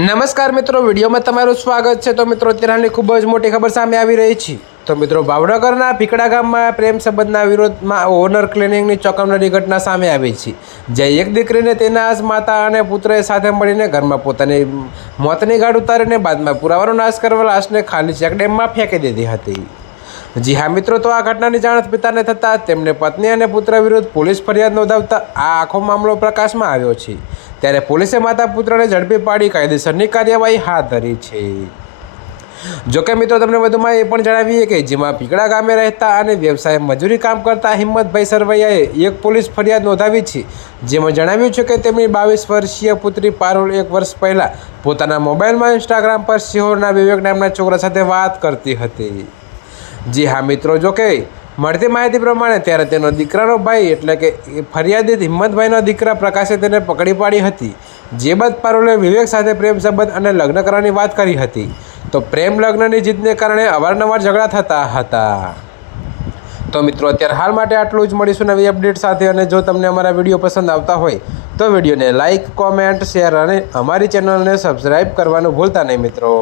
નમસ્કાર મિત્રો, વિડીયોમાં તમારું સ્વાગત છે। તો મિત્રો, અત્યારે ખૂબ જ મોટી ખબર સામે આવી રહી છે। તો મિત્રો, ભાવનગરના ભીકડા ગામમાં પ્રેમ સંબંધના વિરોધમાં ઓનર ક્લિનિકની ચોંકાવનારી ઘટના સામે આવી છે, જ્યાં એક દીકરીને તેના માતા અને પુત્રએ સાથે મળીને ઘરમાં પોતાની મોતની ગાંઠ ઉતારીને બાદમાં પુરાવાનો નાશ કરવા લાશને ખાલી ચેક ડેમમાં ફેંકી દીધી હતી। જી હા મિત્રો, તો આ ઘટનાની જાણ પિતાને થતાં તેમણે પત્ની અને પુત્ર વિરુદ્ધ પોલીસ ફરિયાદ નોંધાવતા આ આખો મામલો પ્રકાશમાં આવ્યો છે। ત્યારે પોલીસે માતા પુત્રને ઝડપી પાડી કાયદેસરની કાર્યવાહી હાથ ધરી છે। જોકે મિત્રો, તમને વધુમાં એ પણ જણાવીએ કે જેમાં ભીકડા ગામે રહેતા અને વ્યવસાય મજૂરી કામ કરતા હિંમતભાઈ સરવૈયાએ એક પોલીસ ફરિયાદ નોંધાવી છે, જેમાં જણાવ્યું છે કે તેમની 22 વર્ષીય પુત્રી પારુલ 1 વર્ષ પહેલાં પોતાના મોબાઈલમાં ઇન્સ્ટાગ્રામ પર સિહોરના વિવેક નામના છોકરા સાથે વાત કરતી હતી। જી હા મિત્રો, જોકે મળતી માહિતી પ્રમાણે ત્યારે તેનો દીકરાનો ભાઈ એટલે કે ફરિયાદિત હિંમતભાઈના દીકરા પ્રકાશે તેને પકડી પાડી હતી, જે બાદ પારુલે વિવેક સાથે પ્રેમ સંબંધ અને લગ્ન કરવાની વાત કરી હતી। તો પ્રેમ લગ્નની જીદને કારણે અવારનવાર ઝઘડા થતા હતા। તો મિત્રો, અત્યારે હાલ માટે આટલું જ। મળીશું નવી અપડેટ સાથે। અને જો તમને અમારા વિડીયો પસંદ આવતા હોય તો વિડીયોને લાઇક, કોમેન્ટ, શેર અને અમારી ચેનલને સબસ્ક્રાઈબ કરવાનું ભૂલતા નહીં મિત્રો।